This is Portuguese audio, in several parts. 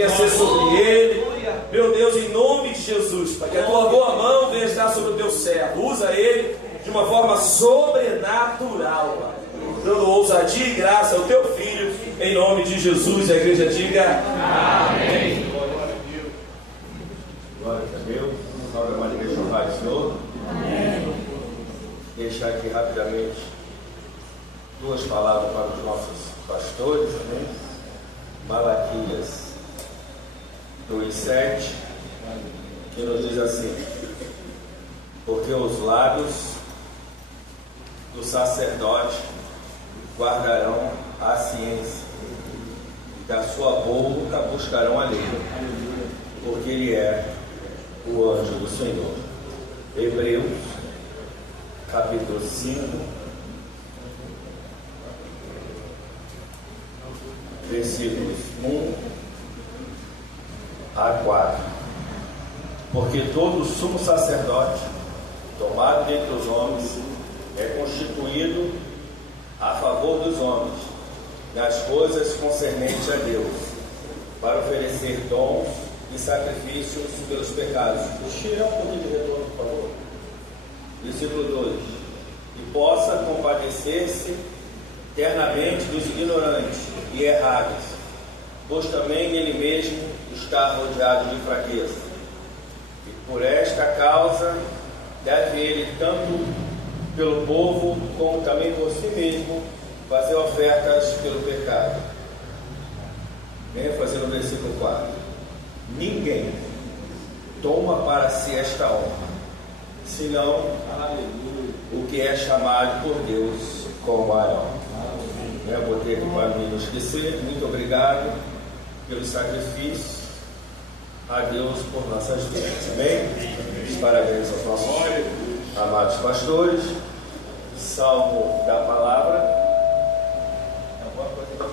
venha ser sobre ele. Meu Deus, em nome de Jesus, para que a tua boa mão venha estar sobre o teu servo. Usa ele de uma forma sobrenatural, Pai, dando ousadia e graça ao teu filho, em nome de Jesus. A igreja diga amém. Glória a Deus. Salve a Maria, chamar de Senhor. Amém. Deixar aqui rapidamente duas palavras para os nossos pastores, né? Malaquias 2:7, que nos diz assim: porque os lábios do sacerdote guardarão a ciência, e da sua boca buscarão a lei, porque ele é o anjo do Senhor. Hebreus capítulo 5, versículos 1 a 4. Porque todo sumo sacerdote tomado dentre os homens é constituído a favor dos homens nas coisas concernentes a Deus, para oferecer dons e sacrifícios pelos pecados. Tira um pouquinho de retorno, por favor. Versículo 2: e possa compadecer-se eternamente dos ignorantes e errados, pois também nele mesmo está rodeado de fraqueza. E por esta causa deve ele, tanto pelo povo como também por si mesmo, fazer ofertas pelo pecado. Venha fazer no versículo 4: ninguém toma para si esta honra, senão o que é chamado por Deus como Arão. Eu vou ter que para mim não esquecer. Muito obrigado pelo sacrifício a Deus por nossas vidas. Amém? Parabéns aos nossos amados pastores. Salmo da palavra. Alguma coisa que eu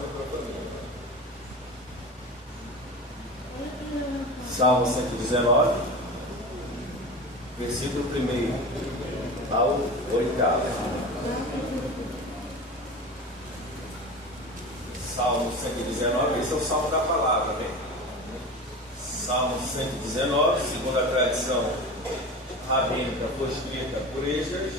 Salmo 119, versículo 1 ao 8. Salmo 119, esse é o Salmo da palavra, né? Salmo 119, segundo a tradição rabínica, foi escrita por Esdras.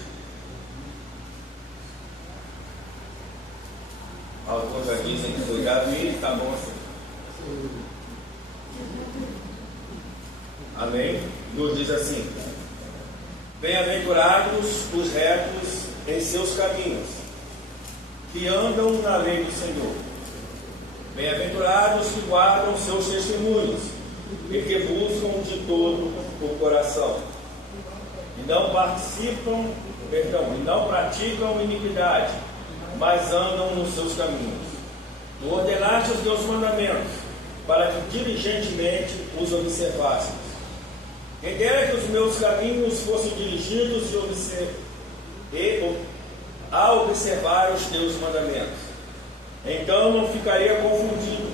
Alguns já dizem que foi Davi, está bom assim. Amém? Nos diz assim: bem-aventurados os retos em seus caminhos, que andam na lei do Senhor. Bem-aventurados que guardam seus testemunhos e que buscam de todo o coração, e não praticam iniquidade, mas andam nos seus caminhos. Tu ordenaste os teus mandamentos, para que diligentemente os observássemos. Quem dera que os meus caminhos fossem dirigidos a observar os teus mandamentos. Então não ficaria confundido,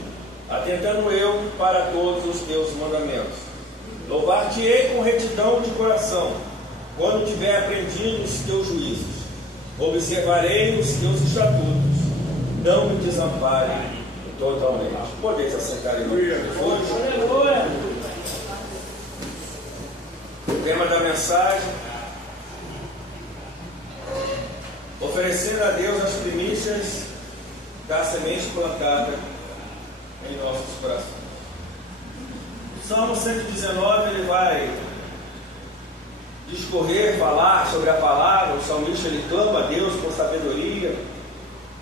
atentando eu para todos os teus mandamentos. Louvar-te-ei com retidão de coração, quando tiver aprendido os teus juízos. Observarei os teus estatutos, não me desamparem totalmente. Podeis assentar em nome de Jesus. O tema da mensagem: oferecendo a Deus as primícias da semente plantada em nossos corações. O Salmo 119, ele vai discorrer, falar sobre a palavra. O salmista, ele clama a Deus por sabedoria,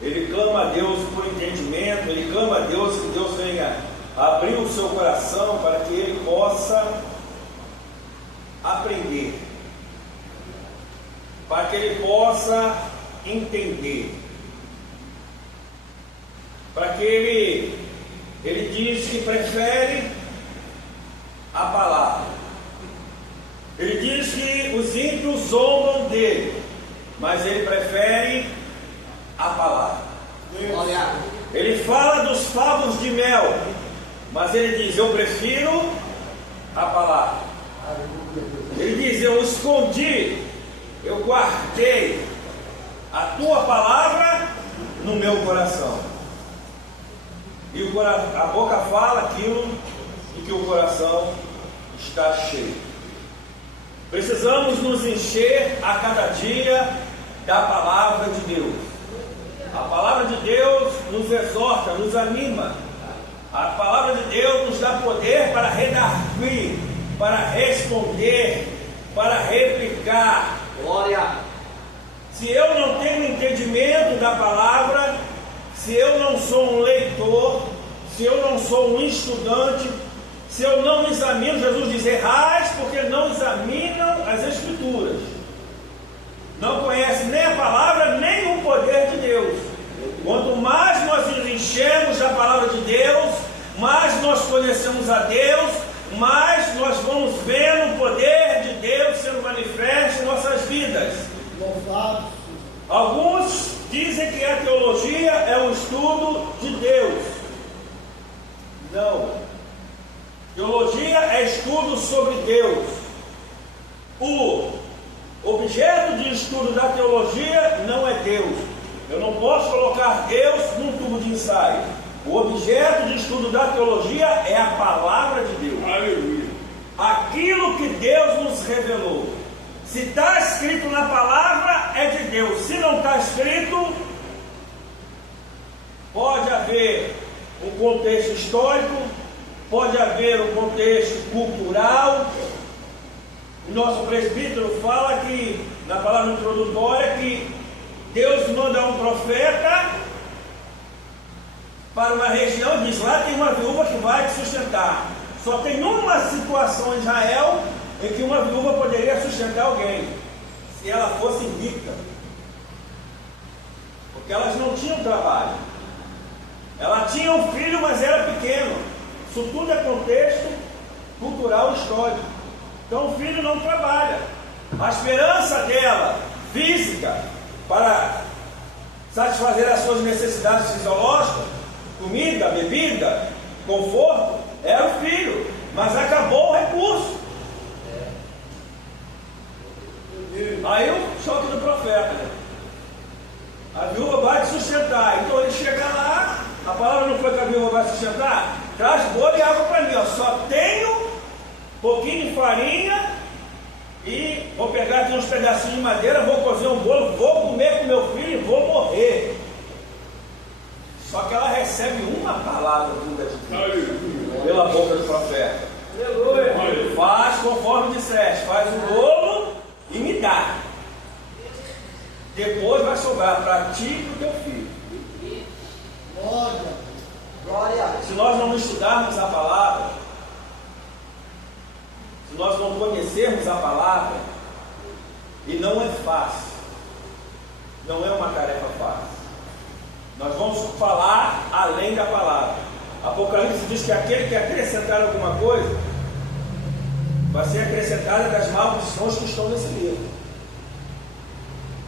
ele clama a Deus por entendimento, ele clama a Deus que Deus venha abrir o seu coração para que ele possa aprender, para que ele possa entender, para que ele diz que prefere a palavra. Ele diz que os ímpios zombam dele, mas ele prefere a palavra. Ele fala dos favos de mel, mas ele diz: eu prefiro a palavra. Ele diz: eu escondi, eu guardei a tua palavra no meu coração. E a boca fala aquilo que o coração está cheio. Precisamos nos encher a cada dia da palavra de Deus. A palavra de Deus nos exorta, nos anima. A palavra de Deus nos dá poder para redarguir, para responder, para replicar. Glória! Se eu não tenho entendimento da palavra, se eu não sou um leitor, se eu não sou um estudante, se eu não examino, Jesus diz: errais porque não examinam as Escrituras. Não conhece nem a palavra, nem o poder de Deus. Quanto mais nós nos enchemos da palavra de Deus, mais nós conhecemos a Deus, mais nós vamos vendo o poder de Deus sendo manifesto em nossas vidas. Louvado. Alguns dizem que a teologia é um estudo de Deus. Não. Teologia é estudo sobre Deus. O objeto de estudo da teologia não é Deus. Eu não posso colocar Deus num tubo de ensaio. O objeto de estudo da teologia é a palavra de Deus. Aleluia. Aquilo que Deus nos revelou. Se está escrito na palavra, é de Deus. Se não está escrito, pode haver um contexto histórico, pode haver um contexto cultural. O nosso presbítero fala que, na palavra introdutória, que Deus manda um profeta para uma região e diz: lá tem uma viúva que vai te sustentar. Só tem uma situação em Israel em que uma viúva poderia sustentar alguém, se ela fosse rica, porque elas não tinham trabalho. Ela tinha um filho, mas era pequeno. Isso tudo é contexto cultural histórico. Então o filho não trabalha. A esperança dela, física, para satisfazer as suas necessidades fisiológicas, comida, bebida, conforto, era o filho, mas acabou o recurso. Aí o choque do profeta, né? A viúva vai te sustentar. Então ele chega lá, a palavra não foi que a viúva vai sustentar? Traz bolo e água para mim, ó. Só tenho pouquinho de farinha e vou pegar aqui uns pedacinhos de madeira, vou cozer um bolo, vou comer com meu filho e vou morrer. Só que ela recebe uma palavra vinda de Deus pela boca do profeta. Aleluia. Faz conforme disseste, faz o bolo e me dá. Depois vai sobrar para ti e para o teu filho. Glória. Glória! Se nós não estudarmos a palavra, se nós não conhecermos a palavra, e não é fácil, não é uma tarefa fácil. Nós vamos falar além da palavra. Apocalipse diz que aquele que acrescentar alguma coisa vai ser acrescentada das maldições que estão nesse livro.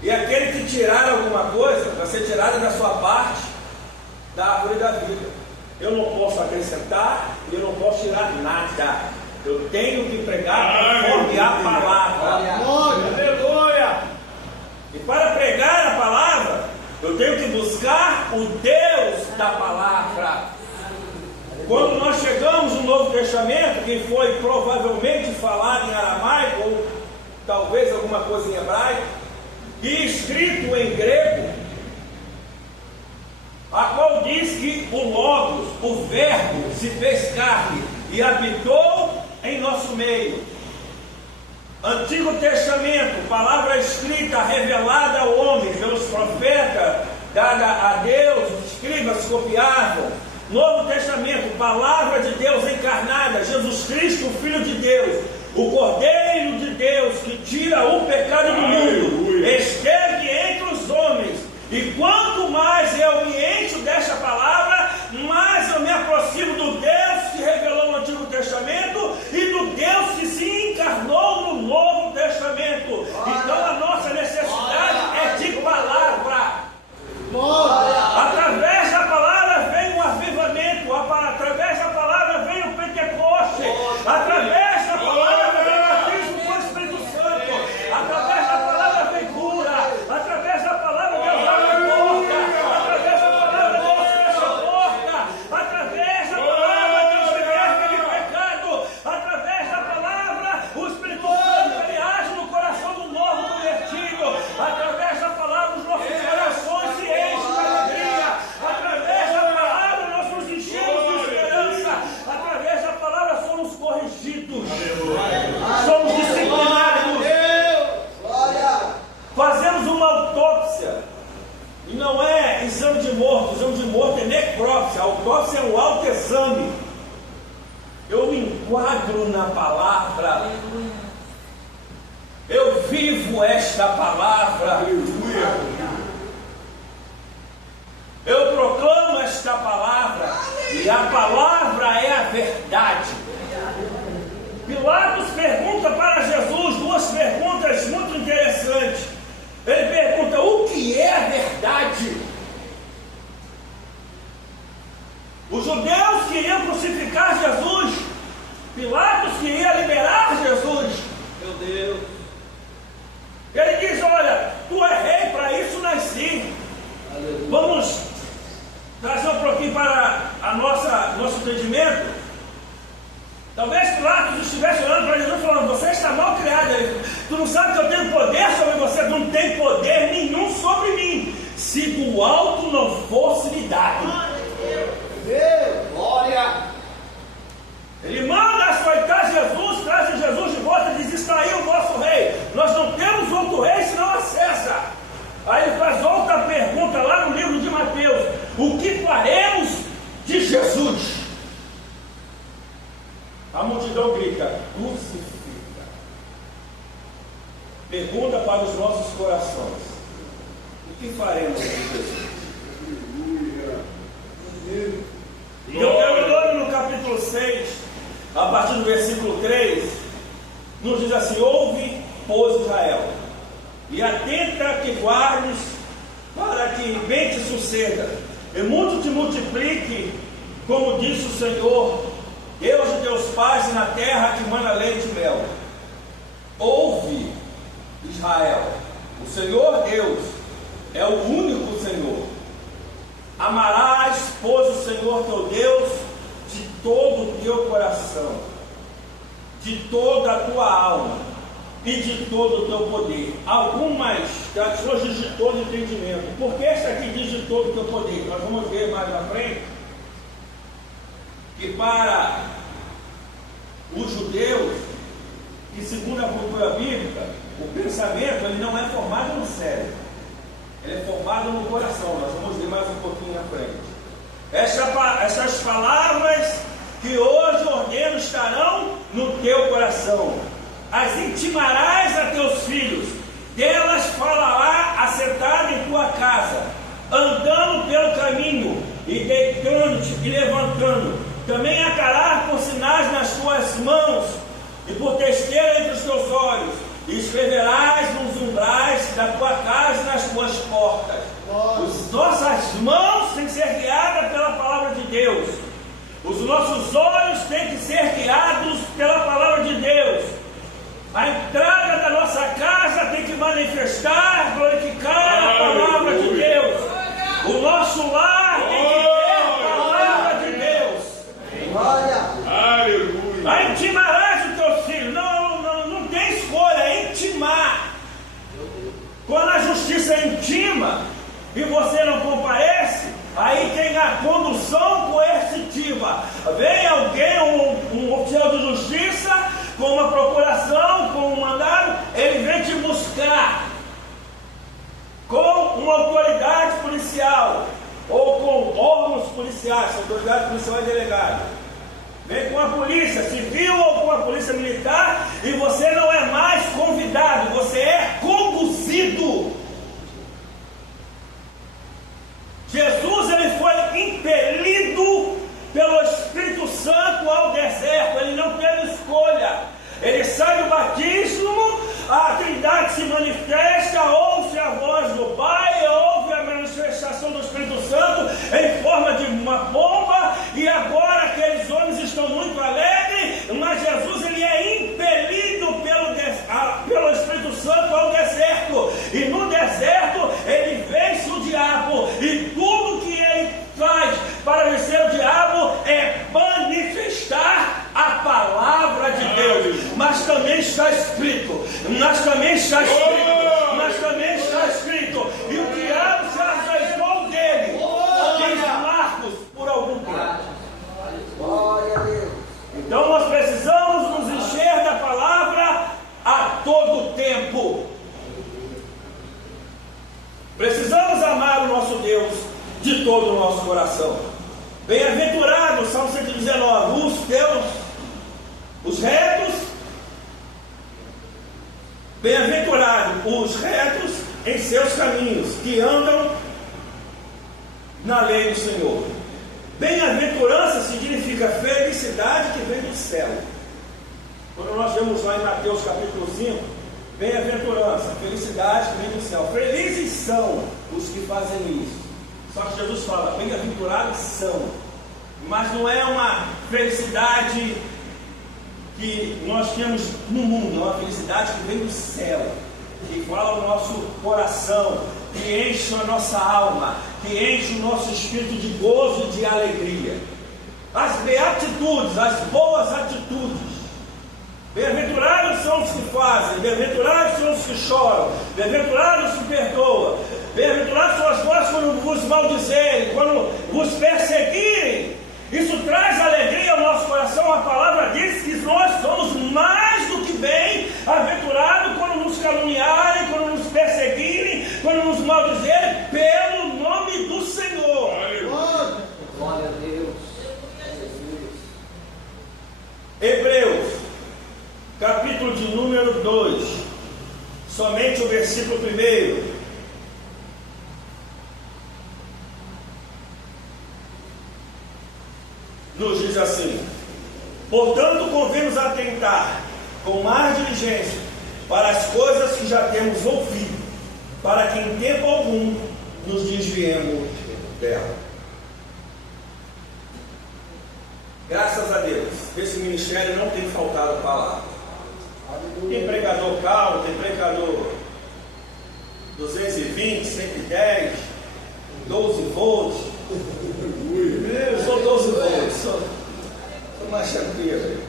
E aquele que tirar alguma coisa vai ser tirada da sua parte da árvore da vida. Eu não posso acrescentar e eu não posso tirar nada. Eu tenho que pregar conforme a palavra. Glória. E para pregar a palavra, eu tenho que buscar o Deus da palavra. Quando nós chegamos no Novo Testamento, que foi provavelmente falado em aramaico, ou talvez alguma coisa em hebraico, e escrito em grego, a qual diz que o Logos, o Verbo, se fez carne e habitou em nosso meio. Antigo Testamento, palavra escrita, revelada ao homem pelos profetas, dada a Deus, os escribas copiavam. Novo Testamento, palavra de Deus encarnada, Jesus Cristo, o Filho de Deus, o Cordeiro de Deus que tira o pecado do mundo, esteve entre os homens. E quanto mais eu me encho desta palavra, mais eu me aproximo do Deus que revelou no Antigo Testamento e do Deus que se encarnou no Novo Testamento. Então a nossa necessidade é de palavra. Através da palavra vem o avivamento, através da palavra vem o Pentecoste, através da palavra vem o batismo com o Espírito Santo, através da palavra vem cura, através da palavra Deus abre a porta, através da palavra Deus fecha a porta, através da palavra enquadro na palavra, eu vivo esta palavra, eu proclamo esta palavra, e a palavra é a verdade. Pilatos pergunta para Jesus duas perguntas muito interessantes. Ele pergunta: o que é a verdade? Os judeus queriam crucificar Jesus, Pilatos queria liberar Jesus. Meu Deus. Ele diz: olha, tu é rei, para isso nasci. Aleluia. Vamos trazer um pouquinho para nosso entendimento. Talvez Pilatos estivesse olhando para Jesus falando: você está mal criado. Tu não sabe que eu tenho poder sobre você. Tu não tem poder nenhum sobre mim, se do alto não fosse lhe dado. Deus, glória. Ele manda açoitar Jesus, traz Jesus de volta e diz: está aí o vosso rei. Nós não temos outro rei senão a César. Aí ele faz outra pergunta lá no livro de Mateus: o que faremos de Jesus? A multidão grita: crucifica. Pergunta para os nossos corações: o que faremos de Jesus? Deuteronômio no capítulo 6, a partir do versículo 3, nos diz assim: ouve, pois, Israel, e atenta que guardes, para que bem te suceda, e muito te multiplique, como disse o Senhor, Deus de teus pais, na terra que mana leite e mel. Ouve, Israel, o Senhor Deus é o único Senhor. Amarás, pois, o Senhor teu Deus de todo o teu coração, de toda a tua alma e de todo o teu poder. Algumas traduções diz de todo entendimento. Por que essa aqui diz de todo o teu poder? Nós vamos ver mais na frente que para os judeus, que segundo a cultura bíblica, o pensamento ele não é formado no cérebro, ele é formado no coração. Nós vamos ver mais um pouquinho na frente. Essas palavras que hoje ordeno estarão no teu coração. As intimarás a teus filhos, delas falará assentado em tua casa, andando pelo caminho, e deitando-te e levantando. Também atarás por sinais nas tuas mãos, e por testeira entre os teus olhos, e escreverás nos umbrais da tua casa e nas tuas portas. As nossas mãos têm que ser guiadas pela palavra de Deus. Os nossos olhos têm que ser guiados pela palavra de Deus. A entrada da nossa casa tem que manifestar, glorificar a palavra de Deus. O nosso lar tem que ter a palavra de Deus. Aleluia. A intimarás os teus filhos. Não tem escolha, é intimar. Quando a justiça intima e você não comparece, aí tem a condução coercitiva. Vem alguém, um oficial de justiça, com uma procuração, com um mandado, ele vem te buscar com uma autoridade policial ou com órgãos policiais. Autoridade policial é delegado. Vem com a polícia civil ou com a polícia militar, e você não é mais convidado, você é conduzido. Jesus ele foi impelido pelo Espírito Santo ao deserto. Ele não teve escolha. Ele sai do batismo, a Trindade se manifesta, ouve a voz do Pai, ouve a manifestação do Espírito Santo em forma de uma pomba, e agora aqueles homens estão muito alegres, mas Jesus ele é impelido pelo Espírito Santo ao deserto, e no deserto ele vence o diabo, e tudo que ele faz para vencer o diabo é manifestar a palavra de Deus. Mas também está escrito, e o diabo se afastou dele, diz Marcos, por algum tempo. Então nós precisamos nos encher da palavra a todo tempo. Precisamos amar o nosso Deus de todo o nosso coração. Bem-aventurado, Salmo 119, os teus Os retos, bem-aventurados os retos em seus caminhos, que andam na lei do Senhor. Bem-aventurança significa felicidade que vem do céu. Quando nós vemos lá em Mateus capítulo 5, bem-aventurança, felicidade que vem do céu. Felizes são os que fazem isso. Só que Jesus fala, bem-aventurados são. Mas não é uma felicidade que nós temos no mundo, é uma felicidade que vem do céu, que fala o nosso coração, que enche a nossa alma, que enche o nosso espírito de gozo e de alegria. As beatitudes, as boas atitudes. Bem-aventurados são os que fazem, bem-aventurados são os que choram, bem-aventurados os que perdoam, bem-aventurados são as vozes quando vos maldizerem, quando vos perseguirem. Isso traz alegria ao nosso coração. A palavra diz que nós somos mais do que bem-aventurados quando nos caluniarem, quando nos perseguirem, quando nos maldizerem, pelo nome do Senhor. Glória a Deus. Hebreus, capítulo de número 2, somente o versículo 1. Nos diz assim: portanto, convém-nos atentar com mais diligência para as coisas que já temos ouvido, para que em tempo algum nos desviemos dela. Graças a Deus, esse ministério não tem faltado palavra. Tem pregador calmo, tem pregador 220, 110, 12 volts. Eu sou 12 volts, sou mais tranquilo,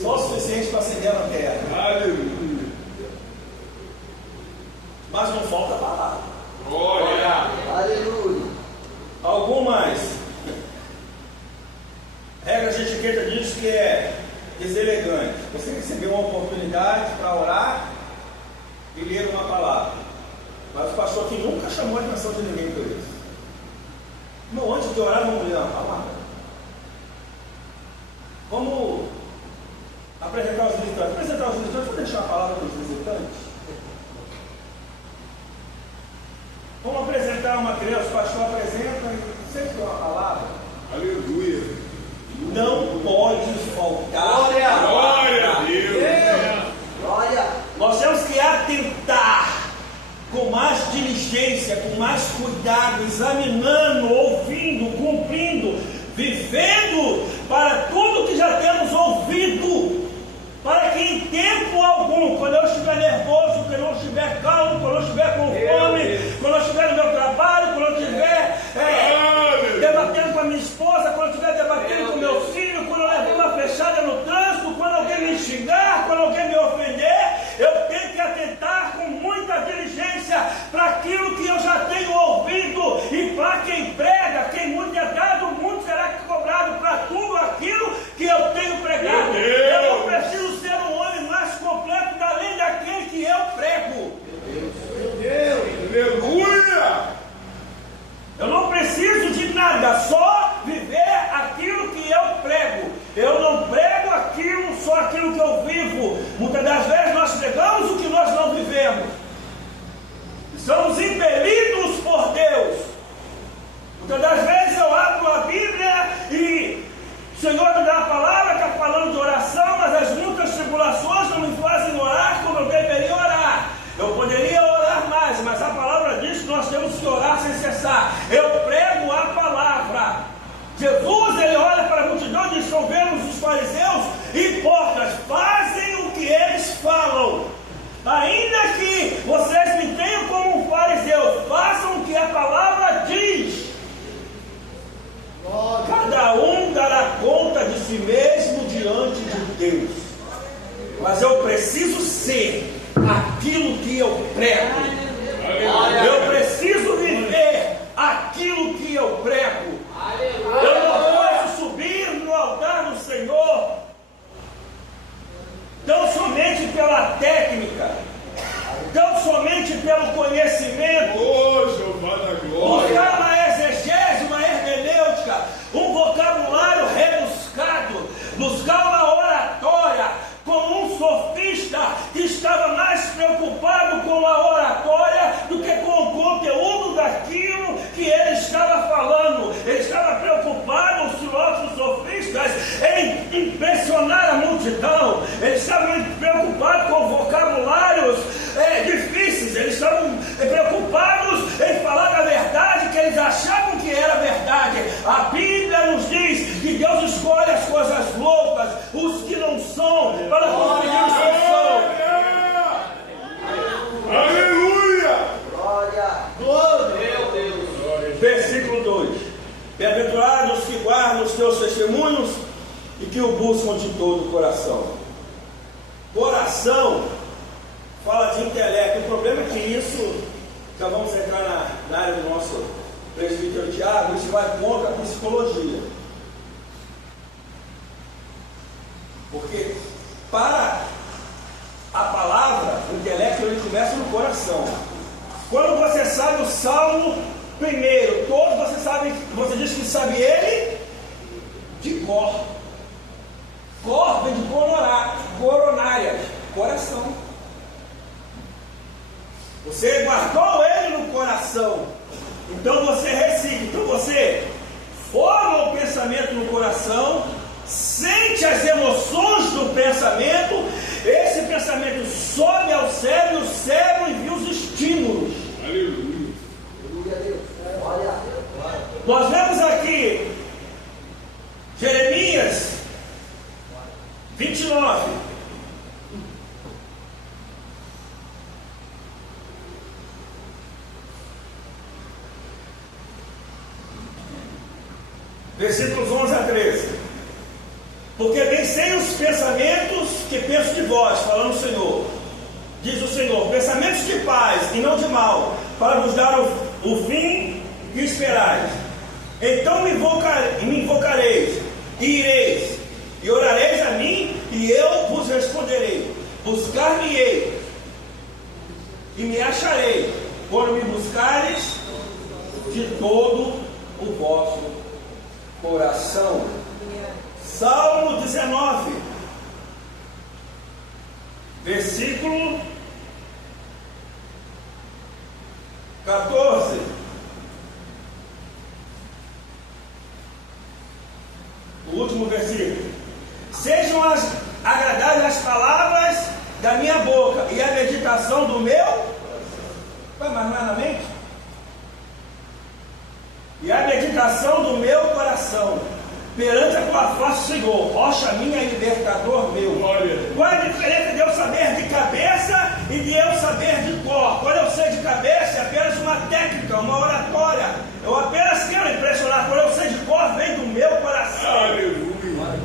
só o suficiente para acender a lanterna. Aleluia. Mas não falta palavra. Glória. Aleluia. Algumas regras de etiqueta diz que é deselegante você receber uma oportunidade para orar e ler uma palavra, mas o pastor aqui nunca chamou a atenção de ninguém por isso. Não, antes de orar, vamos ler uma palavra. Vamos apresentar os visitantes. Vou deixar a palavra para os visitantes. Vamos apresentar uma criança, o pastor apresenta e sempre tem uma palavra. Aleluia. Não pode faltar. Glória a Deus. Glória. Nós temos que atentar com mais diligência, com mais cuidado, examinando, ouvindo, cumprindo, vivendo para tudo que já temos ouvido, para que em tempo algum, quando eu estiver nervoso, quando eu estiver calmo, quando eu estiver com fome, quando eu estiver no meu trabalho, quando eu estiver debatendo com a minha esposa, quando eu estiver debatendo com meu filho, quando eu levar uma flechada no trânsito, quando alguém me xingar, quando alguém me ofender, eu tenho que atentar com muita diligência para aquilo que eu já tenho ouvido, e para quem prega, quem muito é dado, muito será cobrado, para tudo aquilo que eu tenho pregado. Eu não preciso ser um homem mais completo além daquele que eu prego. Aleluia. Eu não preciso de nada, só viver aquilo que eu prego. Eu não prego aquilo, só aquilo que eu vivo. Muitas das vezes nós pregamos o que nós não vivemos. Somos impelidos por Deus. Muitas das vezes eu abro a Bíblia e o Senhor me dá a palavra, está falando de oração, mas as muitas tribulações não me fazem orar como eu deveria orar. Eu poderia orar mais, mas a palavra diz que nós temos que orar sem cessar. Eu prego a palavra. Jesus, ele olha para a multidão e diz: estão vendo os fariseus hipócritas, fazem o que eles falam. Ainda que vocês me tenham como um fariseu, façam o que a palavra diz. Cada um dará conta de si mesmo diante de Deus. Mas eu preciso ser aquilo que eu prego. Eu preciso viver aquilo que eu prego. Eu não posso subir no altar do Senhor tão somente pela técnica, tão somente pelo conhecimento, buscar uma exegese, uma hermenêutica, um vocabulário rebuscado, buscar uma oratória, preocupado com a oratória do que com o conteúdo daquilo que ele estava falando. Ele estava preocupado, os filósofos sofistas, em impressionar a multidão. Eles estavam preocupados com vocabulários difíceis. Eles estavam preocupados em falar da verdade que eles achavam que era verdade. A Bíblia nos diz que Deus escolhe as coisas loucas, os que não são, para confundir os que são. Aleluia! Glória! Meu Deus. Versículo 2: Bem-aventurados que guardam os teus testemunhos e que o buscam de todo o coração. Coração fala de intelecto. O problema é que isso, já vamos entrar na área do nosso presbítero Tiago, isso vai contra a psicologia. Porque para a palavra, o intelecto ele começa no coração. Quando você sabe o Salmo primeiro, todos você sabe, você diz que sabe ele de cor. Cor vem de coronária, coração. Você guardou ele no coração, então você recicla. Então você forma o pensamento no coração, sente as emoções do pensamento, esse pensamento sobe ao cérebro, o cérebro envia os estímulos. Aleluia! Glória a Deus! Olha! Nós vemos aqui Jeremias 29. Versículos 11 a 13. Porque bem sei os pensamentos que penso de vós, falando o Senhor. Diz o Senhor: pensamentos de paz e não de mal, para vos dar o fim que esperais. Então me invocareis, e ireis, e orareis a mim, e eu vos responderei. Buscar-me-ei, e me acharei, quando me buscares de todo o vosso coração. Salmo 19, versículo 14. O último versículo: sejam agradáveis as palavras da minha boca e a meditação do meu. Vai mais na mente? E a meditação do meu coração perante a tua face, Senhor, rocha minha e libertador meu. Qual é a diferença de eu saber de cabeça e de eu saber de cor? Quando eu sei de cabeça é apenas uma técnica, uma oratória. Eu apenas quero impressionar. Quando eu sei de cor, vem do meu coração. Aleluia!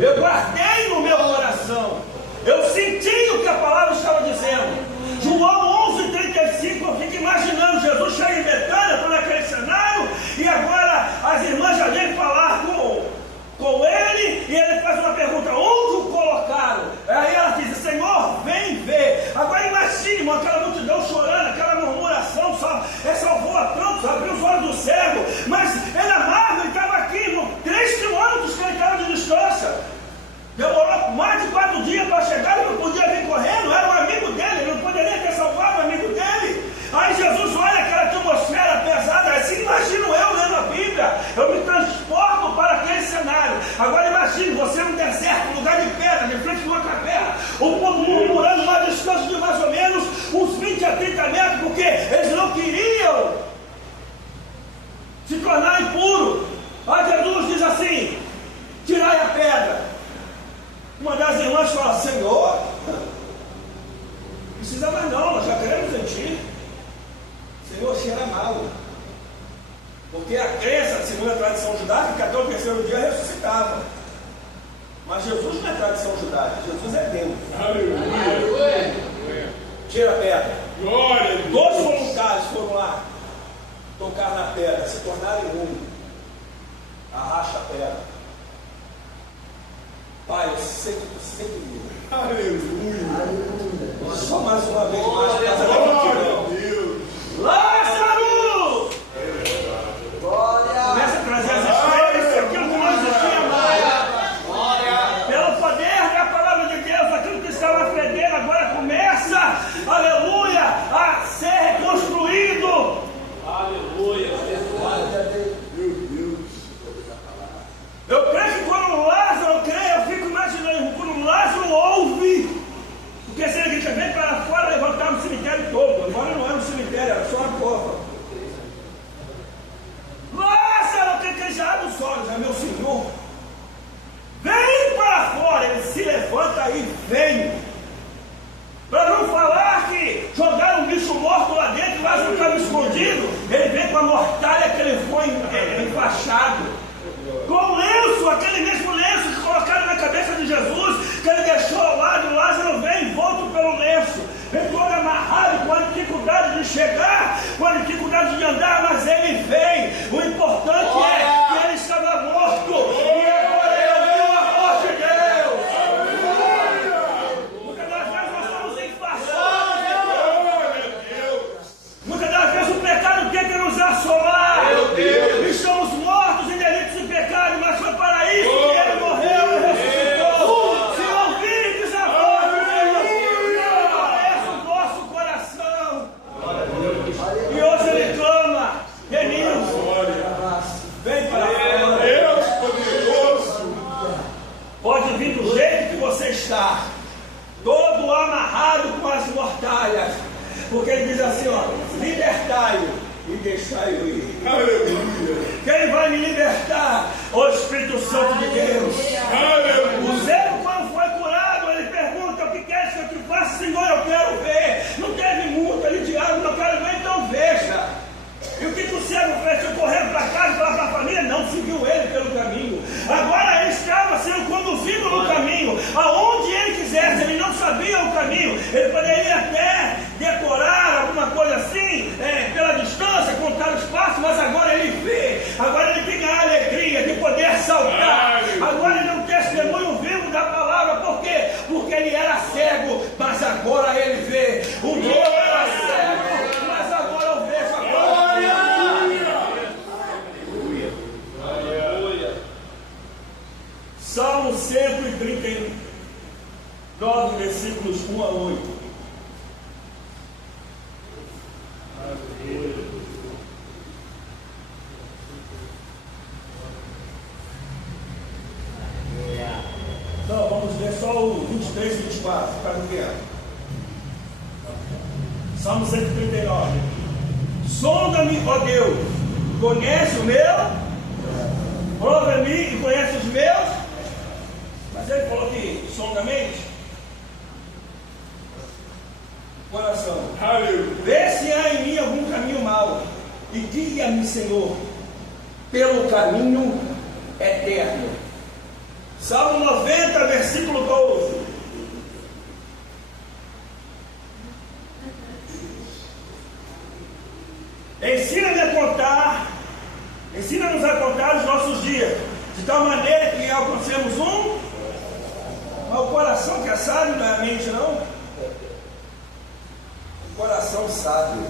Eu guardei no meu coração. Eu senti o que a palavra estava dizendo. João 11:35, eu fico imaginando Jesus chega em Betânia, estou naquele cenário, e agora as irmãs já vêm falar com ele, e ele faz uma pergunta: onde o colocaram? Aí ela diz: Senhor, vem ver. Agora imagine aquela multidão chorando, aquela murmuração, salvou a tantos, abriu os olhos do cego, mas ele amava, ele estava aqui, 3 quilômetros que ele estava de distância. Demorou mais de 4 dias para chegar, ele não podia vir correndo, era um amigo dele, ele não poderia ter salvado o amigo dele. Aí Jesus olha aquela atmosfera pesada, assim imagino eu lendo a Bíblia, eu me transporto para aquele cenário. Agora imagine você no deserto, lugar de pedra, de frente de uma caverna, o povo murmurando uma distância de mais ou menos uns 20 a 30 metros, porque eles não queriam se tornar impuro. Aí Jesus diz assim: tirai a pedra. Uma das irmãs fala: Senhor, precisa mais não, nós já queremos em ti. Senhor, cheira mal. Porque a crença, segundo a tradição judaica, que até o 3º dia ressuscitava. Mas Jesus não é tradição judaica, Jesus é Deus. Aleluia! Tira a pedra. Glória! 2 voluntários foram lá tocar na pedra, se tornarem um. Arracha a pedra. Pai, eu sei que tu sempre me. Aleluia! Só mais uma vez, Glória a Deus! Lázaro! Glória! Começa a trazer as estrelas, aquilo que não existia mais. Pelo poder da palavra de Deus, aquilo que estava fedendo agora começa andar, mas ele vem. O importante é que ele estava morto e agora ele ouviu a voz de Deus. Muitas das vezes nós somos enfaixados. Muitas das vezes o pecado tenta nos assolar. Estamos mortos em delitos e pecados, mas foi para isso que ele morreu e ressuscitou. Se ouvirdes a voz de Deus, endurece o vosso coração. E hoje ele clama, Denilson, vem para fora. Deus poderoso. Pode vir do jeito que você está, todo amarrado com as mortalhas, porque ele diz assim, ó, libertai-o e deixai-o ir. Aleluia. Quem vai me libertar? O Espírito Santo de Deus. Aleluia. O cego, quando foi curado, ele pergunta: o que queres que eu te faça, Senhor? Eu quero ver. Não teve multa, ele diabo, não quero ver, então veja. E o que o cego fez? Foi correndo para casa, para a família? Não, seguiu ele pelo caminho. Agora ele estava sendo conduzido no caminho, aonde ele quisesse, ele não sabia o caminho. Ele poderia até decorar alguma coisa assim, pela distância, contar os passos, mas agora ele vê, agora ele tem a alegria de poder saltar. Agora ele é um testemunho vivo da palavra. Por quê? Porque ele era cego, mas agora ele vê. Um dia eu era cego, mas agora eu vejo a glória. Salmo 139, versículos 1 a 8. Não, vamos ver só o 23 e 24, para o que é. Salmo 139. Sonda-me, ó Deus, conhece o meu, prova-me e conhece os meus. Mas ele falou que sonda a mente, coração. Aleluia. Vê se há em mim algum caminho mau e guia-me, Senhor, pelo caminho eterno. Salmo 90, versículo 12. Ensina-nos a contar os nossos dias, de tal maneira que alcancemos mas o coração que é sábio não é a mente, não? O coração sábio.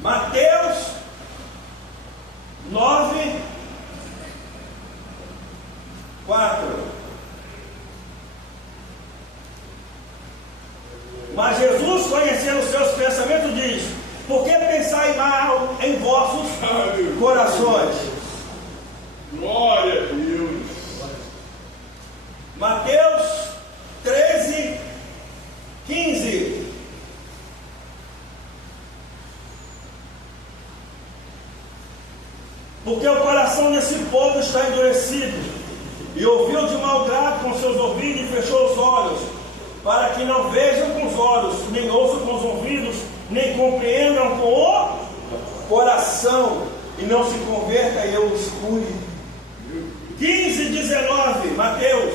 Mateus 9, 4. Mas Jesus, conhecendo os seus pensamentos, diz: por que pensai mal em vossos corações? Glória a Deus. Mateus 13, 15. Porque o coração desse povo está endurecido, e ouviu de mau grado com seus ouvidos e fechou os olhos, para que não vejam com os olhos, nem ouçam com os ouvidos, nem compreendam com o coração, e não se converta e eu os cure. 15, 19, Mateus.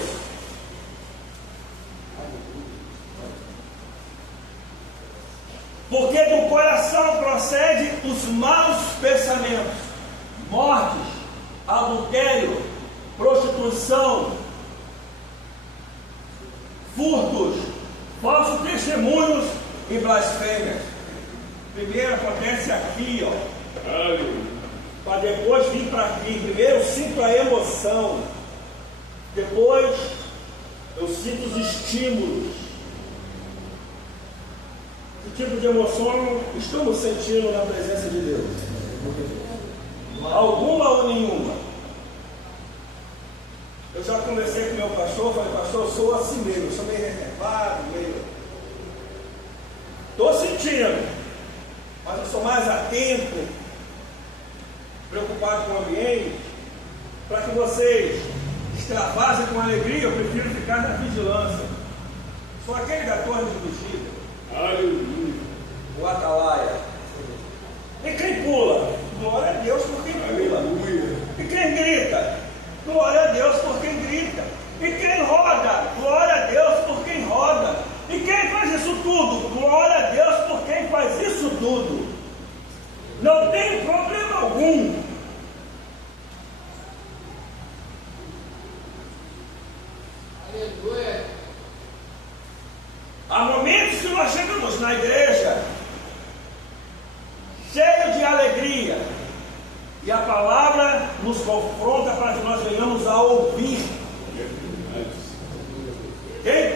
Porque do coração procede os maus pensamentos, mortes, adultério, prostituição, furtos, falsos testemunhos e blasfêmias. Primeiro acontece aqui, ó, para depois vir para aqui. Primeiro eu sinto a emoção, depois eu sinto os estímulos. Que tipo de emoção estamos sentindo na presença de Deus? Alguma ou nenhuma? Eu já conversei com meu pastor, falei: pastor, eu sou assim mesmo, eu sou meio reservado, estou sentindo, mas eu sou mais atento, preocupado com o ambiente. Para que vocês extravasem com alegria, eu prefiro ficar na vigilância. Sou aquele da torre de vigia. Aleluia. O atalaia. E quem pula? Glória a Deus por quem pula. Aleluia. E quem grita? Glória a Deus por quem grita. E quem roda? Glória a Deus por quem roda. E quem faz isso tudo? Glória a Deus por quem faz isso tudo. Não tem problema algum. Aleluia. Há momentos que nós chegamos na igreja cheio de alegria, e a palavra nos confronta para que nós venhamos a ouvir. Tem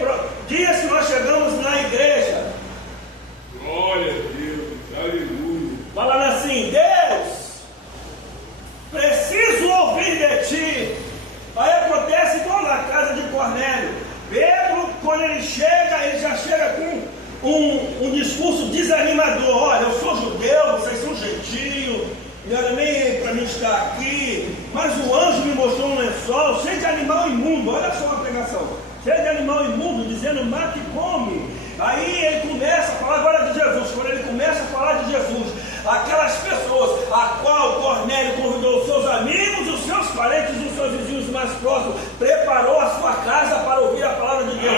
dias que nós chegamos na igreja, Glória a Deus. Aleluia. falando assim: Deus, preciso ouvir de ti. Aí acontece igual na casa de Cornélio. Pedro, quando ele chega, ele já chega com um discurso desanimador. Olha, eu sou judeu, vocês são gentios, não era nem para mim estar aqui, mas o anjo me mostrou um lençol cheio de animal imundo. Olha só uma pregação, cheio de animal imundo, dizendo mata e come. Aí ele começa a falar agora de Jesus. Quando ele começa a falar de Jesus, aquelas pessoas a qual Cornélio convidou os seus amigos, os seus parentes, os seus vizinhos mais próximos, preparou a sua casa para ouvir a palavra de Deus.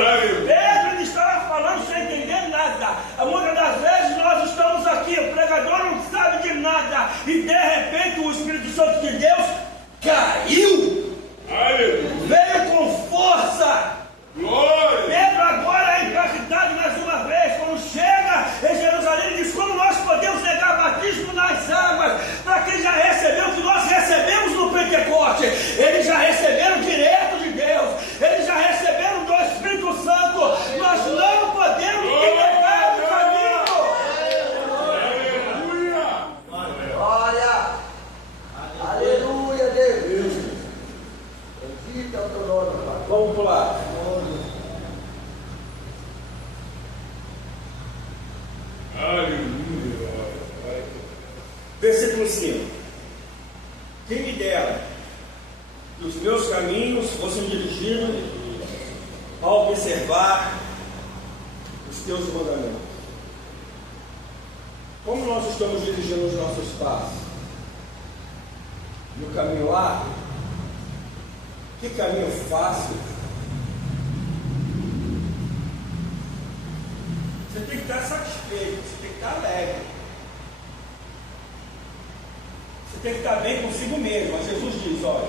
Pedro, ele estava falando sem entender nada. Muitas das vezes nós estamos aqui, o pregador não sabe de nada, e de repente o Espírito Santo de Deus caiu. Aleluia. Veio com força. Glória. Pedro agora é impactado mais uma vez. Quando chega em Jerusalém, ele diz: como nós podemos negar batismo nas águas, para quem já recebeu o que nós recebemos no Pentecoste? Eles já receberam direto de Deus, eles já receberam do Espírito Santo. Nós não podemos negar o caminho. Aleluia. Glória. Aleluia, Deus. Bendito é o teu nome, Pai. Vamos pular. Aleluia. Versículo 5. Quem me dera que os meus caminhos fossem dirigidos a observar os teus mandamentos. Como nós estamos dirigindo os nossos passos? No caminho lá? Que caminho fácil? Você tem que estar satisfeito, você tem que estar alegre. Você tem que estar bem consigo mesmo. Mas Jesus diz: olha,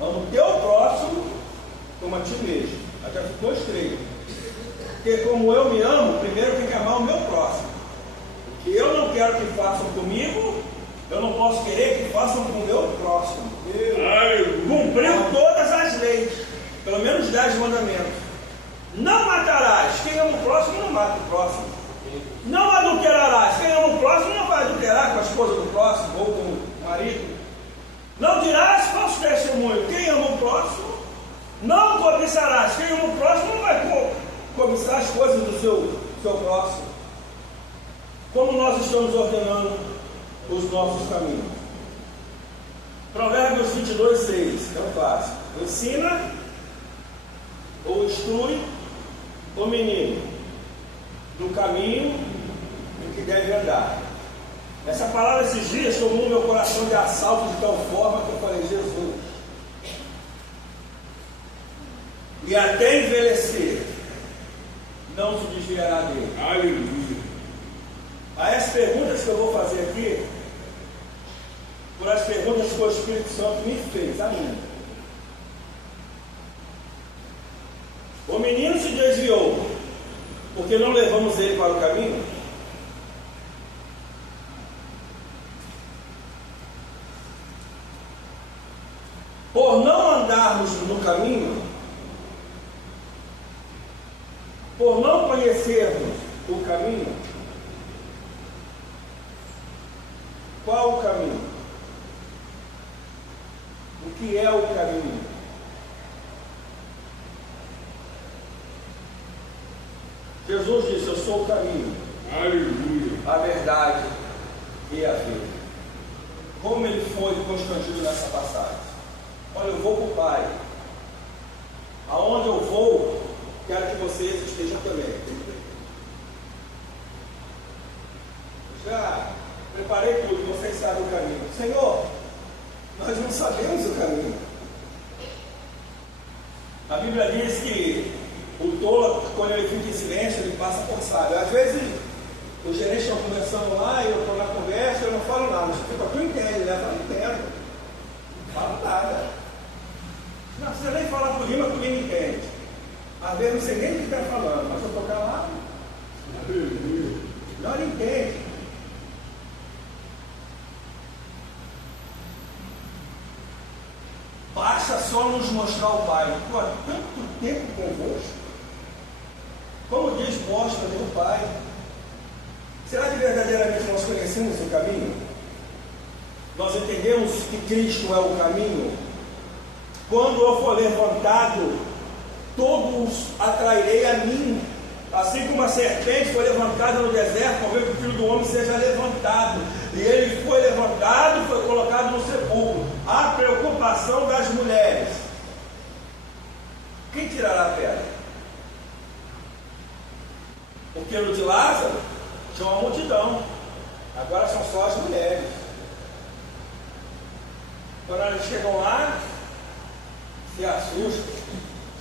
ama o teu próximo como a ti mesmo. Até ficou estreito. Porque como eu me amo, primeiro eu tenho que amar o meu próximo. O que eu não quero que façam comigo, eu não posso querer que façam com o meu próximo. Cumpriu todas as leis, pelo menos 10 mandamentos. Não matarás. Quem ama o próximo não mata o próximo. Não adulterarás. Quem ama o próximo não vai adulterar com a esposa do próximo ou com o marido. Não dirás falso testemunho. Quem ama o próximo não cobiçarás. Quem ama o próximo não vai cobiçar as coisas do seu próximo. Como nós estamos ordenando os nossos caminhos? Provérbios 22, 6. É um clássico. Ensina ou instrui o menino no caminho em que deve andar. Essa palavra esses dias tomou meu coração de assalto de tal forma que eu falei: Jesus, e até envelhecer não se desviará dele. Aleluia. Aí as perguntas que eu vou fazer aqui, por as perguntas que o Espírito Santo me fez a mim. O menino se desviou porque não levamos ele para o caminho? Por não andarmos no caminho, por não conhecermos o caminho, qual o caminho? O que é o caminho? Jesus disse: eu sou o caminho, Aleluia. a verdade e a vida. Como ele foi constrangido nessa passagem? Olha, eu vou para o Pai. Aonde eu vou, quero que vocês estejam também. Já preparei tudo, vocês sabem o caminho. Senhor, nós não sabemos o caminho. A Bíblia diz que o tolo, quando ele fica em silêncio, ele passa por sábio. Às vezes Os gerentes estão conversando lá e eu estou na conversa, eu não falo nada. Tu entende, né? Eu falo, entendo. Não falo nada. Não precisa nem falar por rima, porque ninguém entende. Às vezes não sei nem o que está falando, mas se eu tocar lá, não entende. Basta só nos mostrar o Pai. Pô, tanto tempo convosco. Como diz, mostra-me o Pai. Será que verdadeiramente nós conhecemos o caminho? Nós entendemos que Cristo é o caminho? Quando eu for levantado, todos atrairei a mim. Assim como a serpente foi levantada no deserto, para ver que o Filho do Homem seja levantado. E ele foi levantado e foi colocado no sepulcro. A preocupação das mulheres. Quem tirará a pedra? Porque no de Lázaro tinha uma multidão. Agora são só as mulheres. Quando eles chegam lá, se assustam.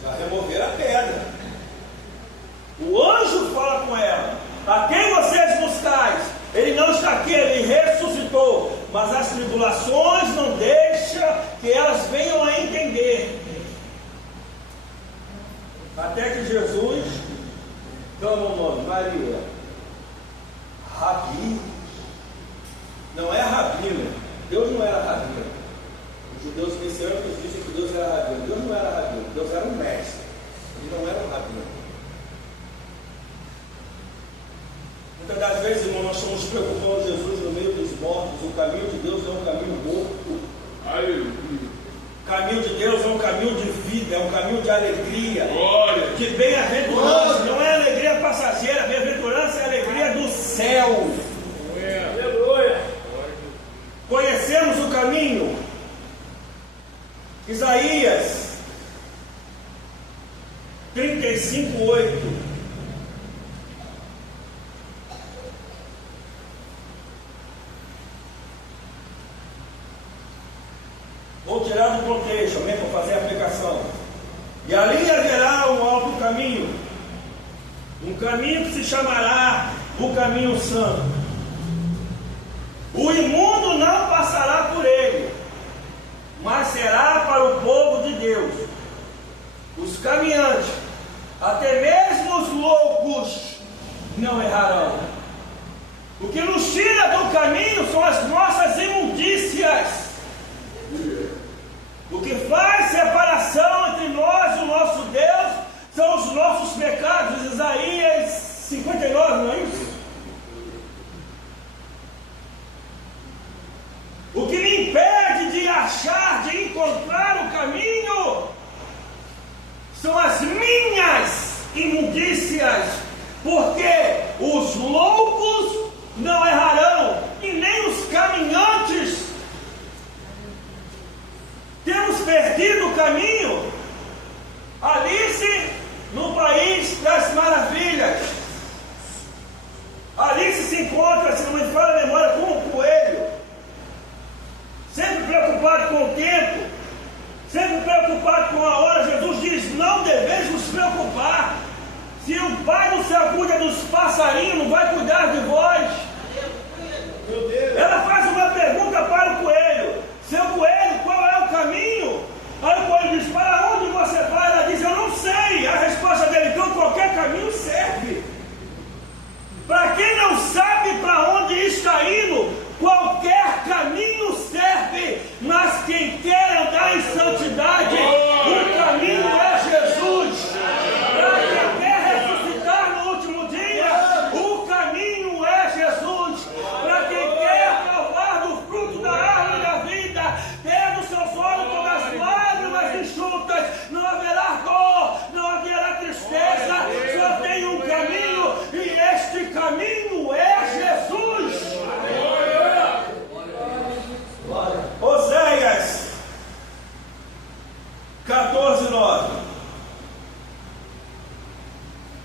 Já removeram a pedra. O anjo fala com ela: a quem vocês buscais? Ele não está aqui, ele ressuscitou. Mas as tribulações não deixam que elas venham a entender. Até que Jesus clama o nome: Maria. Rabi. Não é rabino. Deus não era rabino. Os judeus messiânicos dizem que Deus era rabino. Deus não era rabino. Deus era um mestre. Ele não era um rabino. Muitas das vezes, irmão, nós estamos preocupando Jesus no meio dos mortos. O caminho de Deus é um caminho morto. O caminho de Deus é um caminho de vida, é um caminho de alegria, de bem-aventurança. Não é alegria passageira, bem-aventurança é a alegria do céu. Aleluia. Conhecemos o caminho. Isaías 35:8. Vou tirar do contexto, amém, para fazer a aplicação. E ali haverá um alto caminho, um caminho que se chamará o caminho santo. O imundo não passará por ele, mas será para o povo de Deus. Os caminhantes, até mesmo os loucos, não errarão. O que nos tira do caminho são as nossas imundícias. O que faz separação entre nós e o nosso Deus são os nossos pecados. Isaías 59, não é isso? O que me impede de achar, de encontrar o caminho, são as minhas imundícias, porque os loucos não errarão, e nem os caminhantes. Temos perdido o caminho. Alice no País das Maravilhas. Alice se encontra, se não me falha a memória, com um coelho. Sempre preocupado com o tempo, sempre preocupado com a hora. Jesus diz: não deveis nos preocupar. Se o Pai no céu cuida dos passarinhos, não vai cuidar de vós. Ela faz uma pergunta para o coelho: seu coelho, qual é o caminho? Aí o coelho diz: para onde você vai? Ela diz: eu não sei. A resposta dele: então qualquer caminho serve. Para quem não sabe para onde está indo, qualquer caminho serve. Mas quem quer andar em santidade, o caminho é Jesus. Para quem quer ressuscitar no último dia, o caminho é Jesus. Para quem quer provar do fruto da árvore da vida, ter no seu sono todas as lágrimas enxutas, não haverá dor, não haverá tristeza. Só tem um caminho, e este caminho é Jesus. Oséias 14:9.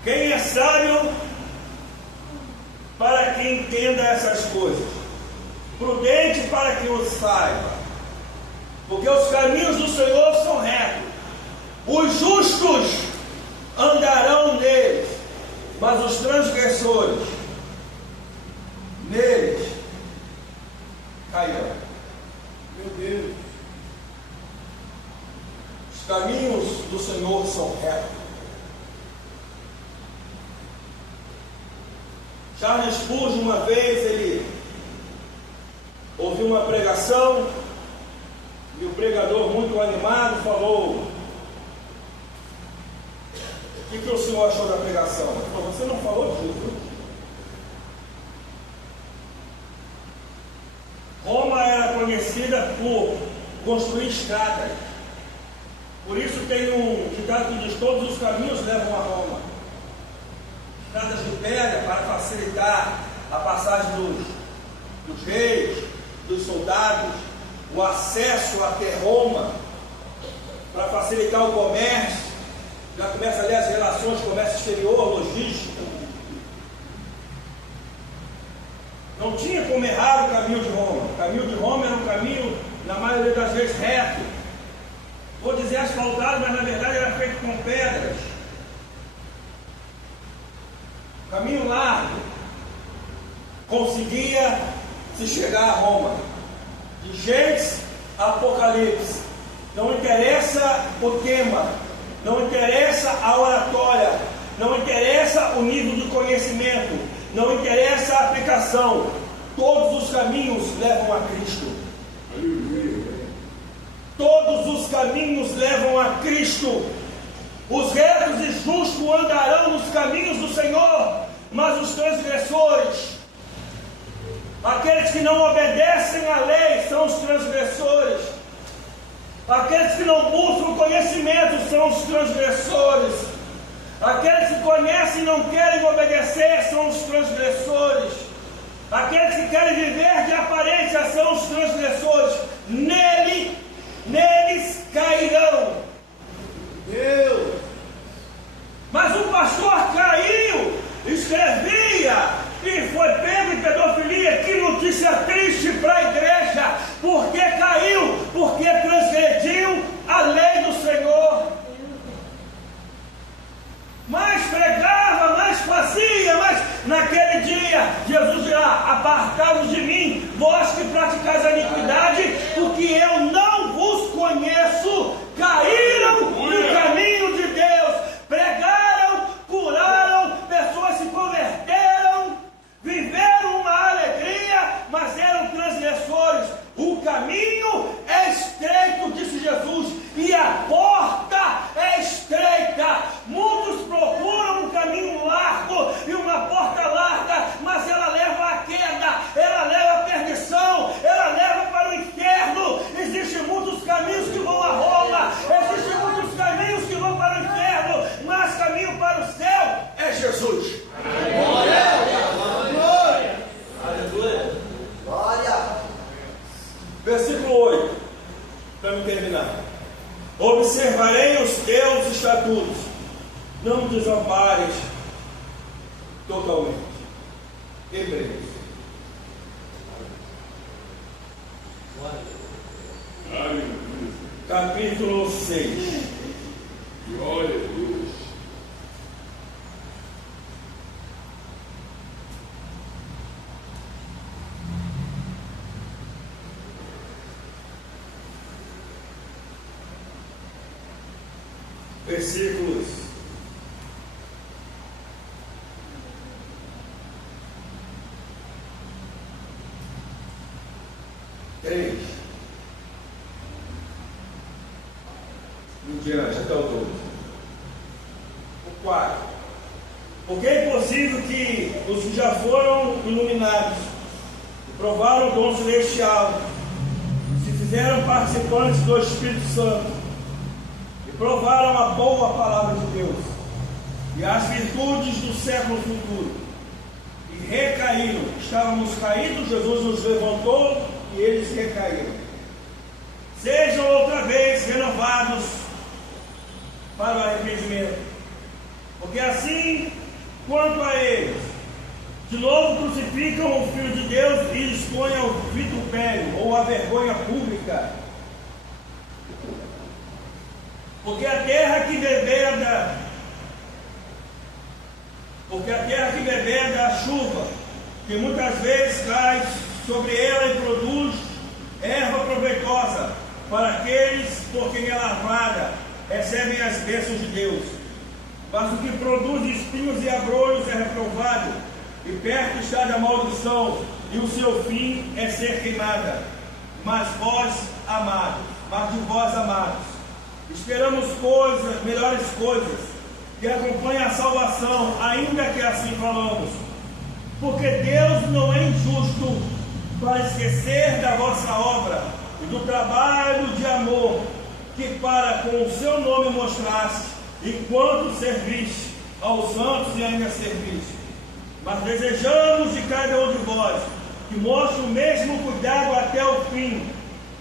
Quem é sábio para que entenda essas coisas, prudente para que o saiba, porque os caminhos do Senhor são retos, os justos andarão neles, mas os transgressores do Senhor são retos. Charles Spurgeon, uma vez, ele ouviu uma pregação e o pregador, muito animado, falou: o que o senhor achou da pregação? Ele falou: você não falou de Jesus? Roma era conhecida por construir estradas. Por isso tem um ditado que diz: todos os caminhos levam a Roma. Estradas de pedra para facilitar a passagem dos reis, dos soldados, o acesso até Roma, para facilitar o comércio. Já começa ali as relações, comércio exterior, logística. Não tinha como errar o caminho de Roma. O caminho de Roma era um caminho, na maioria das vezes, reto. Vou dizer asfaltado, mas na verdade era feito com pedras. Caminho largo. Conseguia se chegar a Roma. De Gênesis a Apocalipse. Não interessa o tema, não interessa a oratória, não interessa o nível de conhecimento, não interessa a aplicação. Todos os caminhos levam a Cristo. Todos os caminhos levam a Cristo. Os retos e justos andarão nos caminhos do Senhor, mas os transgressores, aqueles que não obedecem à lei, são os transgressores. Aqueles que não buscam conhecimento são os transgressores. Aqueles que conhecem e não querem obedecer são os transgressores. Aqueles que querem viver de aparência são os transgressores. Neles cairão. Deus. Mas o pastor caiu, escrevia e foi pego em pedofilia. Que notícia triste para a igreja. Porque caiu, porque transgrediu a lei do Senhor. Mais pregava, mais fazia, mas naquele dia Jesus dirá: apartai-vos de mim, vós que praticais a iniquidade, porque eu não vos conheço. Caíram no caminho de Deus, pregaram, curaram, pessoas se converteram, viveram uma alegria, mas eram transgressores. O caminho é estreito, disse Jesus, e a porta é estreita. Muitos procuram um caminho largo e uma porta larga, mas ela leva à queda, ela leva à perdição, ela leva para o inferno. Existem muitos caminhos que vão a Roma, existem muitos caminhos que vão para o inferno, mas caminho para o céu é Jesus. Glória! Aleluia! Glória! Versículo 8, para me terminar. Observarei os teus estatutos, não desampares totalmente. Hebreus. Capítulo 6. Glória a Deus. Versículos 3 em diante até o 12. O 4. Porque é impossível que os que já foram iluminados e provaram o dom celestial, se fizeram participantes do Espírito Santo, provaram a boa palavra de Deus e as virtudes do século futuro, e recaíram. Estávamos caídos, Jesus nos levantou e eles recaíram. Sejam outra vez renovados para o arrependimento, porque assim quanto a eles, de novo crucificam o Filho de Deus e expõem ao vitupério ou à vergonha pública. Porque a terra que beber da chuva, que muitas vezes cai sobre ela e produz erva proveitosa para aqueles por quem é lavada, recebem as bênçãos de Deus. Mas o que produz espinhos e abrolhos é reprovado, e perto está da maldição, e o seu fim é ser queimada. Mas de vós, amados, esperamos melhores coisas, que acompanhem a salvação, ainda que assim falamos. Porque Deus não é injusto para esquecer da vossa obra e do trabalho de amor que para com o seu nome mostraste, enquanto serviste aos santos e ainda serviste. Mas desejamos de cada um de vós que mostre o mesmo cuidado até o fim,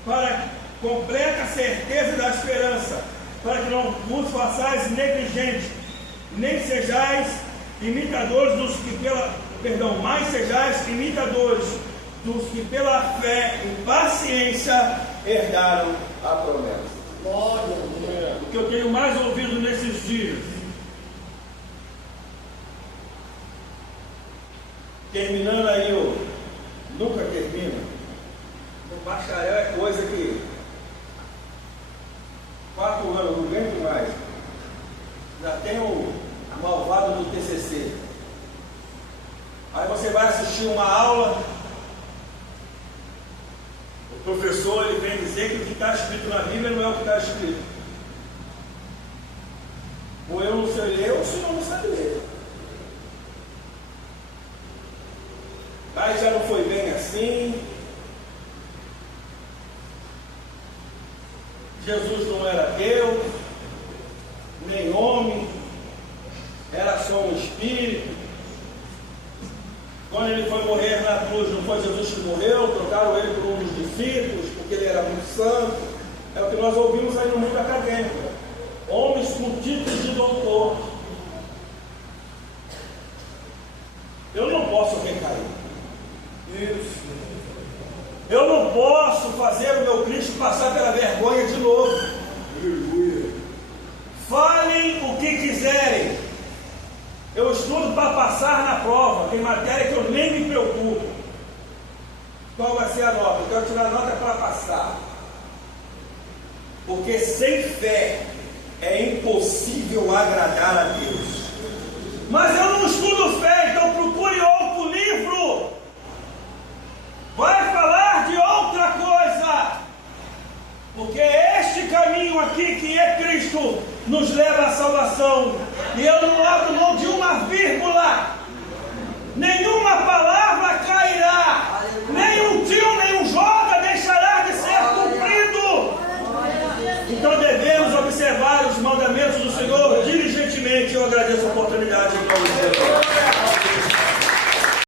para completa certeza da esperança, para que não vos façais negligentes, nem sejais imitadores dos que mas sejais imitadores dos que pela fé e paciência herdaram a promessa. O que eu tenho mais ouvido nesses dias, terminando aí nunca termina. O bacharel é coisa que 4 anos, não aguento mais. Já tem o malvado do TCC. Aí você vai assistir uma aula, o professor ele vem dizer que o que está escrito na Bíblia não é o que está escrito. Ou eu não sei ler, ou o senhor não sabe ler. Aí já não foi bem assim. Jesus não era Deus, nem homem, era só um espírito. Quando ele foi morrer na cruz, não foi Jesus que morreu, trocaram ele por um dos discípulos, porque ele era muito santo. É o que nós ouvimos aí no mundo acadêmico. Homens com títulos de doutor. Eu não posso recair. Eu não posso fazer o meu Cristo passar pela vergonha de novo. Falem o que quiserem. Eu estudo para passar na prova. Tem matéria que eu nem me preocupo. Qual vai ser a nota? Eu quero tirar a nota para passar. Porque sem fé é impossível agradar a Deus. Mas eu não estudo fé, então procure outro livro. Vai falar de outra coisa. Porque este caminho aqui, que é Cristo, nos leva à salvação. E eu não abro mão de uma vírgula. Nenhuma palavra cairá. Nem um tiro, nem um joga deixará de ser cumprido. Então devemos observar os mandamentos do Senhor diligentemente. Eu agradeço a oportunidade em nome de Deus.